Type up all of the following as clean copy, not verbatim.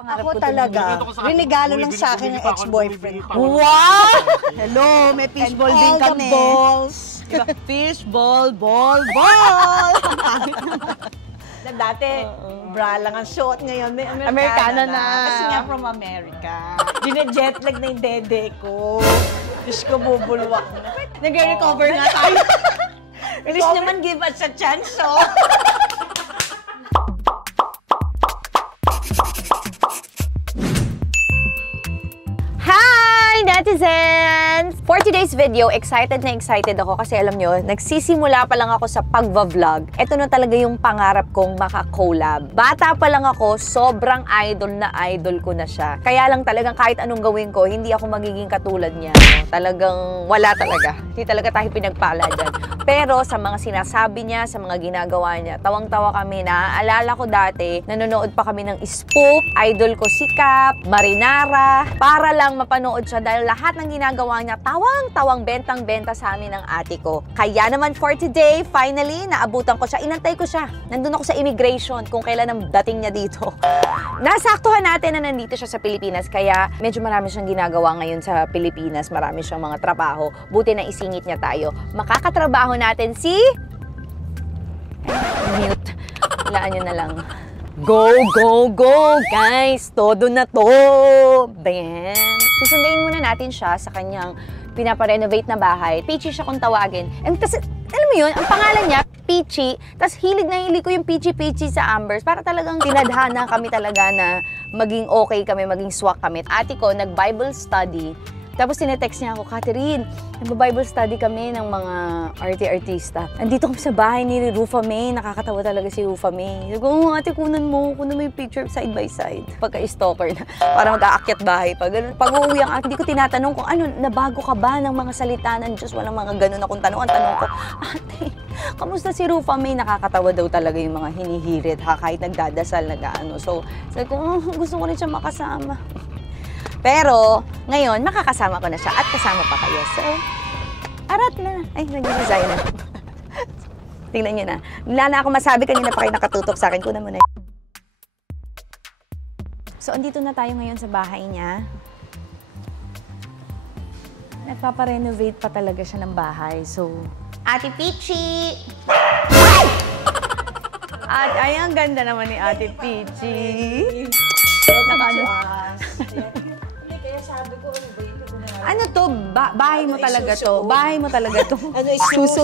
Ako talaga, rinigalo lang sa akin ng ex-boyfriend ko. Wow! Hello, may fishball din All the kami. balls. Fishball, ball! Na dati, bra lang ang suot. Ngayon, may Americana na. Kasi nga from America. Dine-jetlag na yung dede ko. Diyos ko, bubulwak na. Nag-recover nga tayo. Please naman give us a chance, oh. Hi, netizens! For today's video, excited na excited ako kasi alam nyo, nagsisimula pa lang ako sa pagva-vlog. Ito na talaga yung pangarap kong maka-collab. Bata pa lang ako, sobrang idol na idol ko na siya. Kaya lang talagang kahit anong gawin ko, hindi ako magiging katulad niya. Talagang wala talaga. Hindi talaga tayo pinagpala dyan. Pero sa mga sinasabi niya, sa mga ginagawa niya, tawang-tawa kami. Naaalala ko dati, nanonood pa kami ng Spook, idol ko si Cap, Marinara, para lang mapanood siya dahil lahat ng ginagawa niya, tawang-tawang bentang-benta sa amin ng ate ko. Kaya naman for today, finally, naabutan ko siya. Inantay ko siya. Nandun ako sa immigration kung kailan ang dating niya dito. Nasaktuhan natin na nandito siya sa Pilipinas, kaya medyo marami siyang ginagawa ngayon sa Pilipinas. Marami siyang mga trabaho. Buti na isingit niya tayo. Makakatrabaho natin si... Mute. Walaan nyo na lang. Go, go, go, guys! Todo na to! Bam! Susundayin muna natin siya sa kanyang pinaparenovate na bahay. Peachy siya kung tawagin. And tas, alam mo yun, ang pangalan niya, Peachy. Tas hilig na hilig ko yung Peachy sa Ambers. Para talagang tinadhana kami talaga na maging okay kami, maging swak kami. Ate ko, nag-Bible study. Tapos tinetext niya ako, Catherine, nagba-Bible study kami ng mga artista. Andito kami sa bahay ni Rufa May. Nakakatawa talaga si Rufa May. Sabi ko, ate, kunan mo yung picture side by side. Pagka-stalker na, para mag-aakyat bahay. Pag-uwi ang ate, hindi ko tinatanong kung ano, nabago ka ba ng mga salita ng Diyos? Walang mga ganun akong tanong. Ang tanong ko, ate, kamusta si Rufa May? Nakakatawa daw talaga yung mga hinihirit, ha? Kahit nagdadasal, nag-ano. So, sabi ko, gusto ko rin siya makasama. Pero, ngayon, makakasama ko na siya at kasama pa kayo. So, arat na. Ay, nag-resign na. Tingnan nyo na. Wala na ako masabi, kanina pa kayo nakatutok sa akin. Kunan mo na. So, andito na tayo ngayon sa bahay niya. Nagpaparenovate pa talaga siya ng bahay. So, Ate Peachy! At ay, ang ganda naman ni Ate Peachy. Nakano? Sabi ko, Ano to? Bahay mo talaga to? Bahay mo talaga to? Ano, susu?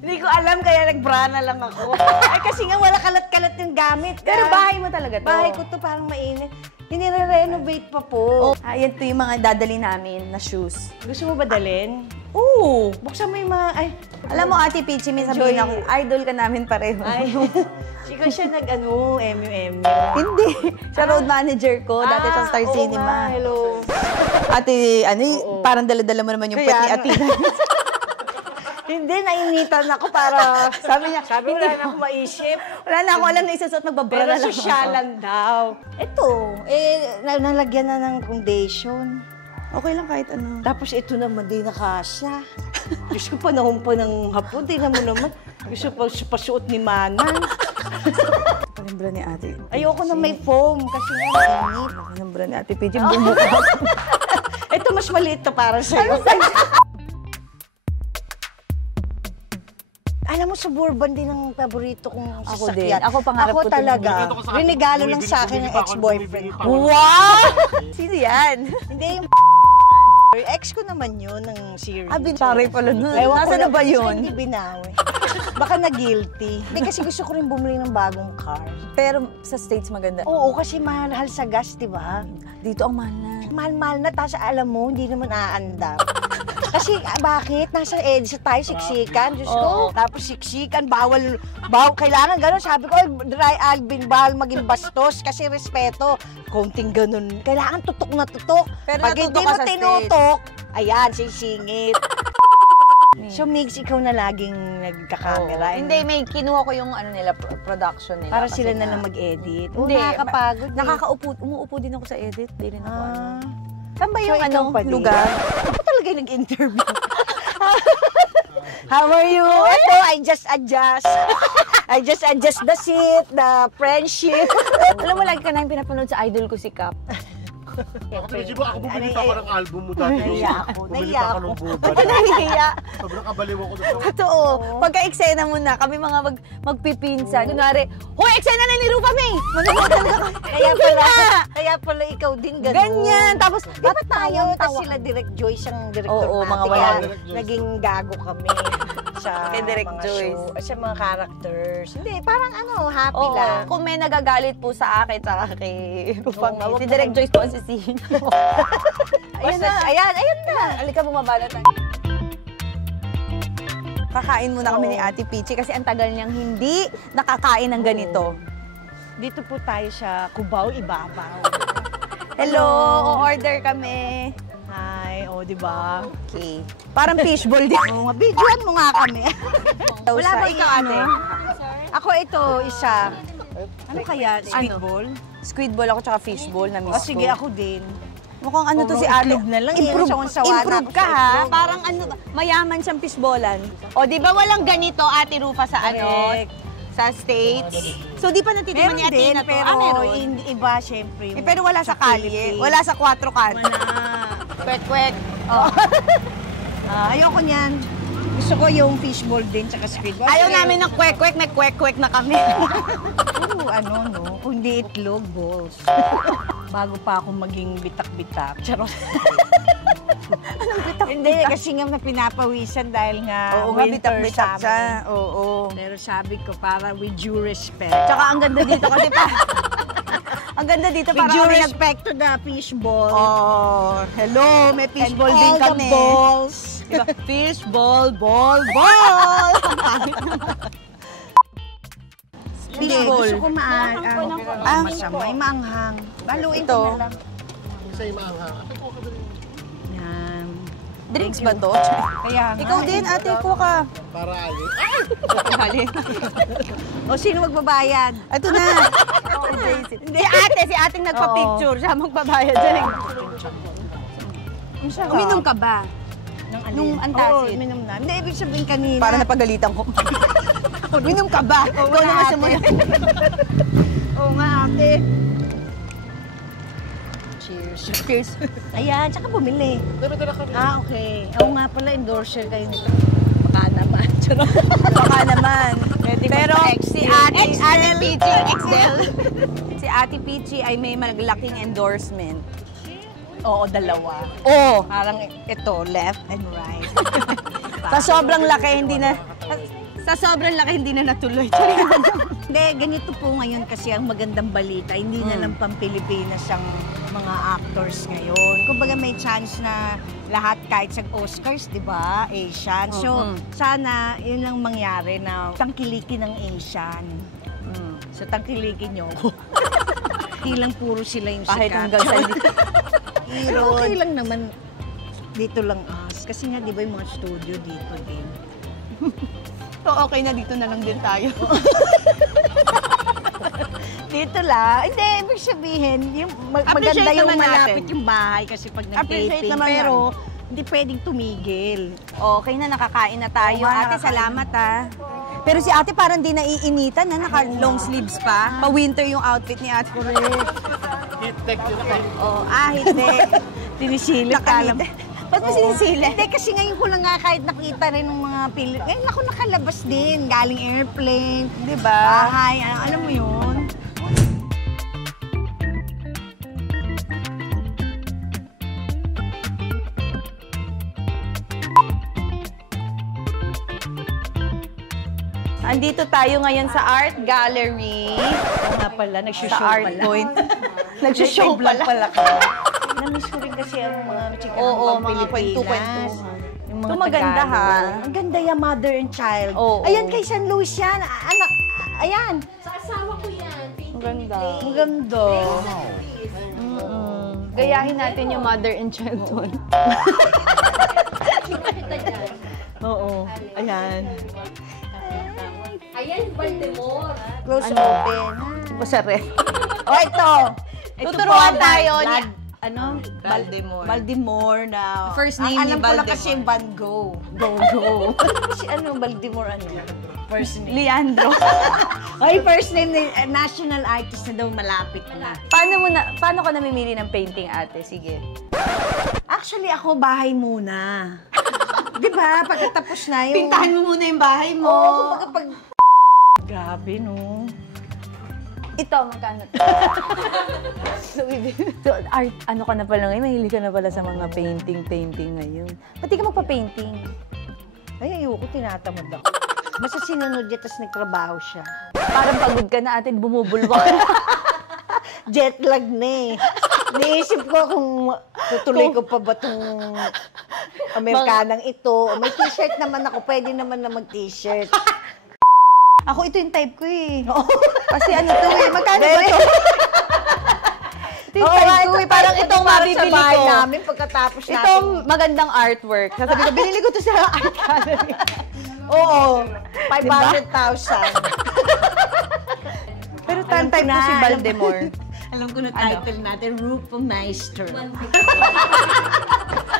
Hindi ko alam, kaya nag-bra na lang ako. Ay, kasi nga wala kalat-kalat yung gamit. Pero bahay mo talaga to? Bahay ko to, parang mainit. Hinire-renovate pa po. Ayan to yung mga dadali namin na shoes. Gusto mo ba dalhin? Oo! Buksan mo yung mga... Ay, alam mo, Ate Peachy, may sabihin ako, idol ka namin pareho. Ay, ikaw siya nag-ano, MU. Hindi. Siya road manager ko, dati sa Star Cinema. Hello. Ate, parang dala-dala mo naman yung pet ni Ate. Hindi, nainitan ako para... Sabi niya, Sabi wala na ako maisip. wala na ako alam na isusot, magbabra Pero na lang. sosyalan daw. Ito, nalagyan na ng foundation. Okay lang kahit ano. Tapos ito naman, di nakasya. Diyos ko, panahon pa ng hapon, di na mo naman. Gusto pa pasuot ni Manang. Palimbra ni Ate. Ayoko na may foam kasi nga mainit. Palimbra ni Ate Peachy, bumukha. Ito, mas maliit to para sa'yo. Alam mo, Suburban din ang paborito kong Ako sasakyan. din. Ako pangarap ko talaga. Rinigalo lang sa akin ng ex-boyfriend ko. Wow! Sino yan? Hindi, yung ex ko naman yun ng series. Taray pala nun. Ewan ko Nasaan na ba kasi yun? Hindi binawi. Baka na-guilty. Hindi, kasi gusto ko rin bumili ng bagong car. Pero sa States maganda. Oo, kasi mahal sa gas, di ba? Dito ang mahal na. Mahal-mahal na, tapos alam mo, hindi naman aandam. Kasi bakit? Nasa EDSA tayo, siksikan. Diyos ko. Tapos siksikan, bawal, kailangan gano'n. Sabi ko, dry Alvin, bawal maging bastos kasi respeto. Konting gano'n. Kailangan tutok na tutok. Pero pag hindi mo tinutok, ayan, sisingit. So, Migs, ikaw na laging nagka-camera. Hindi, may kinuha ko yung ano nila, production nila. Para sila na lang mag-edit. Hindi, nakakapagod. umuupo din ako sa edit. Di rin ako Saan ba So, yung ikaw pa din. lugar? Ako talaga yung nag-interview. How are you? Ito, I just adjust. I just adjust the seat, the friendship. Alam mo, lagi ka na yung pinapanood sa idol ko si Cap. Actually, ako bumili pa ako ng album mo dati. Nahiya ako. Bumili pa ako ng buba. Nahihiya. Sobrang kabaliw ako doon. Totoo. Pagka-eksena mo na, kami mga magpipinsan. Kunwari, hoy, eksena na ni Rupa May! Manonood talaga kami. Kaya pala ikaw din ganun. Ganyan. Tapos, Dapat tayo, tapos sila Direct Joyce ang director Oo, natin. mga Kaya wala. naging gago kami sa Kay Direct mga Joyce. show, sa mga characters. Hindi, parang happy Oo, lang. kung may nagagalit po sa akin, saka kay Rupa Oo, May, wag si na Direct kayo. Joyce po ang sisihin. Ayan na. Ayan na. Halika, bumaba na tayo. Kakain muna kami ni Ate Peachy kasi ang tagal niyang hindi nakakain ng ganito. Dito po tayo sa Cubao, Ibabaw. Hello, order kami. Hi, di ba? Okay. Parang fishball din. Oo, videoan mo nga kami. Wala ba ikaw, ate? Ako ito, isa. Ano kaya? Sweet ball? Squid ball ako tsaka fishball na miss O sige, ko. ako din. Mukhang ano to Oo, si Ate. itlog na lang eh. Improve, Sawan-sawa na improve ako ka sa ha. itlog. Parang ano, mayaman siyang fishballan. O, di ba walang ganito, Ate Rufa, sa Correct. sa States? So, di pa natitikman ni Ate na to? pero Meron. iba syempre. Eh, pero wala sa kalye. Philippines. Wala sa 4 kan. Wala. Kwek-kwek. Oh. Ayoko niyan. Gusto ko yung fishball din, tsaka squid ball. Ayaw namin ng kwek-kwek, may kwek-kwek na kami. Puro kung di itlog, balls. Bago pa ako maging bitak-bitak. Charot. Anong bitak? Hindi, kasi nga na pinapawisan dahil nga Oo nga, winter bitak-bitak sa siya. amin. Oo. Pero sabi ko, para with due respect. Tsaka ang ganda dito kasi pa. Ang ganda dito With para due kami respect to the fishball. Oh, hello, may fishball and din all kami. the balls. Diba? Fishball, ball, ball! Hindi, Fishball. gusto ko masama. May maanghang. Baluin Ito. ko na lang. Isa yung maanghang. Yan. Drinks ba to? Kaya nga. Ikaw din, ate, kuha ka. Para ali. Hali. O, sino magbabayad? Ito na. Si ating nagpa-picture. Siya magbabayad dyan. Uminom ka ba? Nung antasid? Oo, uminom na. Hindi, ibig sabihin kanina. Para napagalitan ko. Uminom ka ba? Oo Ikaw nga, naman siya ate. muna. Oo nga, ate. Cheers. Cheers. Ayan, tsaka bumili. Dala kami. Okay. Oo nga pala, endorser kayo nito. Baka naman. Charot. Baka naman. Pero si Ate XL. Peachy, XL. Si Ate Peachy ay may malaking endorsement. Oo, dalawa. Oh, Parang ito, left and right. sa sobrang laki hindi na natuloy. Hindi, ganito po ngayon kasi ang magandang balita, hindi na lang pang-Pilipinas ang mga actors ngayon. Kumbaga may chance na lahat kahit sa Oscars, di ba, Asian. So, sana yun ang mangyari na tangkilikin ng Asian. So, tangkilikin nyo. Hindi lang puro sila yung Kahit sikat. hanggang sa Pero okay lang naman. Dito lang us. Kasi nga, di ba yung mga studio dito din. So, okay na dito na lang din tayo. Dito lang. Hindi, ibig sabihin, yung Appreciate maganda yung naman malapit natin. yung bahay kasi pag Appreciate nag-taping. naman Pero, hindi pwedeng tumigil. Okay na, nakakain na tayo. Oo nga, Ate, nakakain. salamat ha. Pero si ate parang di naiinitan na, naka-long sleeves pa. Pa-winter yung outfit ni ate. Heat tech yun ako. Oh, hindi. Sinisilip ka alam. Ba't mo sinisili? Hindi, kasi ngayon ko lang nga kahit nakita rin ng mga pili. Ngayon ako nakalabas din. Galing airplane, Di ba? bahay, alam mo yun. Andito tayo ngayon sa Art Gallery. Oo nga pala, nagsushow Sa Art pala. Point. Nagsushow Vlog pala. ka. Namiss ko rin kasi ang mga chika Oo, ng mga Pilipinas. kwentu-kwentuhan. Yung mga Ito maganda, Tagalog. ha? Ang ganda yan, mother and child. Oo. Ayan, kay San Luis yan. Anak, ayan. Sa asawa ko yan. Ang ganda. Ang ganda. Gayahin natin yung mother and child one. Kita dyan. Oo. Ayan. Ayan, Voldemort. Close open. Basta rin. O, ito. Tuturuan tayo ni... ano? Valdemor. Valdemor na... First name ang ni alam ko lang Valdemor. kasi yung Van Gogh. Go. Si ano, Valdemor ano? First name. Leandro. Ay, first name na national artist na daw malapit na. Paano ka namimili ng painting, ate? Sige. Actually, ako bahay muna. Di ba? Pagkatapos na yung... Pintahan mo muna yung bahay mo. Oo, pag... Grabe, no? Ito, magkano to? So, art, ano ka na pala ngayon? Mahilig ka na pala sa mga painting ngayon. Ba't di ka magpa-painting? Ay, ayoko, tinatamad ako. Basta sinunod niya, tapos nagtrabaho siya. Parang pagod ka na, ate, bumubulwak. Jet lag na eh. Naisip ko kung tutuloy ko pa ba itong Amerikanang ito. May t-shirt naman ako, pwede naman na mag-t-shirt. Ako, ito yung type ko eh. Kasi ano to eh, magkano ba to? Ito yung type ko eh, parang itong mabibili sa bahay ko. namin pagkatapos natin. Itong magandang artwork. Sasabi ko, binili ko to sa art gallery. Oo, 500,000. Pero tan type ko si Valdemor. Alam ko na title natin, Rupameister.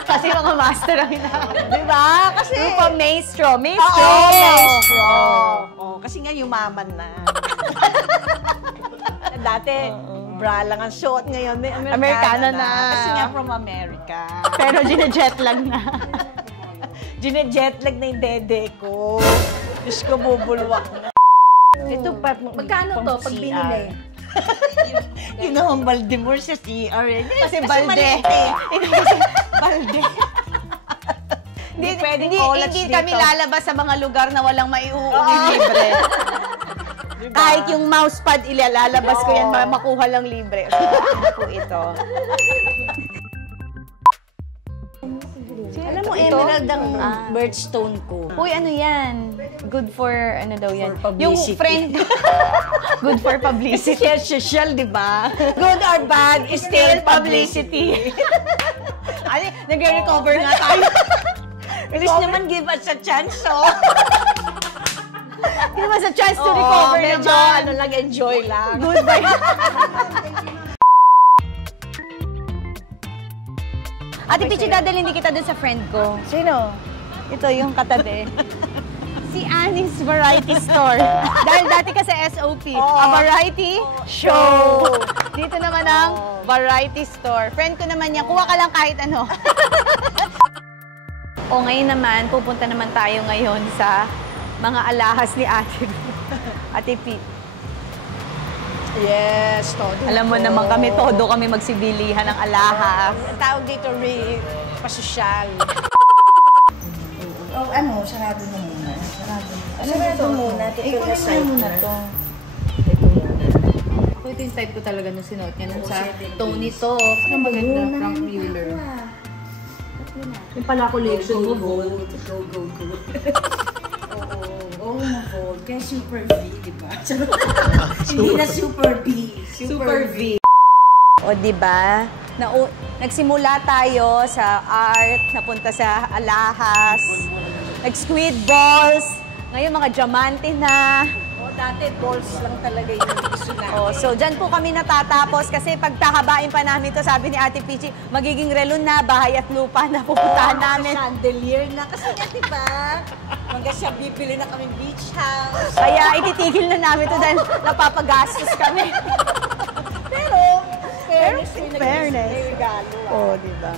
Kasi mga master ang hinahanap. Di ba? Kasi... Rupa Maestro. Oo, maestro. Oo, kasi nga yumaman na. Dati, bra lang ang suot. Ngayon, may Americana na. Kasi nga from America. Pero gina-jet lang na. Gine-jetlag na yung dede ko. Diyos ko, bubulwak na. Ito pa, Magkano to pag binili? Yun ang Valdemor sa CR. Kasi balde. maliit eh. Balde. Hindi pwedeng college hindi dito. kami lalabas sa mga lugar na walang maiuwi libre. Kahit yung mousepad ilalabas ko yan, makuha lang libre. Ano po ito? Alam mo, Ito? emerald ang birthstone ko. Uy, ano yan? Good for, ano daw yan? For Yung publicity. friend. Good for publicity. Social, di ba? Good or bad, is still publicity. Ay, nagre-recover nga tayo. Please naman give us a chance, so. Hindi naman sa chance to recover medyo, naman. ano lang, enjoy lang. Goodbye. Ate Pichi, dadalhin din kita dun sa friend ko. Sino? Ito yung katabi. Si Annie's Variety Store. Dahil dati ka sa SOP, a variety show. Dito naman ang variety store. Friend ko naman yan, kuha ka lang kahit ano. O ngayon naman, pupunta naman tayo ngayon sa mga alahas ni Ate. Ate Pete. Yes, todo. Alam mo naman kami, todo kami magsibilihan ng alahas. Ang tawag dito, pasosyal. Oh, ano, sarado na muna. Sarado muna. Ikunin mo muna to. Ako ito yung type ko talaga nung sinuot niya. Nung sa Tony to. Ang maganda, Frank Mueller. Yung pala collection mo, gold. Gold. Oo, gold. Kaya super V, di ba? Hindi na super B. Super V. O, diba? Nagsimula tayo sa art, napunta sa alahas, nag-squid balls, ngayon mga diamante na. Dati balls lang talaga yung gusto namin. So, dyan po kami natatapos kasi pagtakabain pa namin to, sabi ni Ate Pichi, magiging relo na, bahay at lupa na pupuntahan namin. Chandelier na. Kasi nga, di ba? Hanggang siya bibili na kami beach house. Kaya ititigil na namin to dahil napapagastos kami. Pero, fairness. fairness. May regalo. Oo, diba?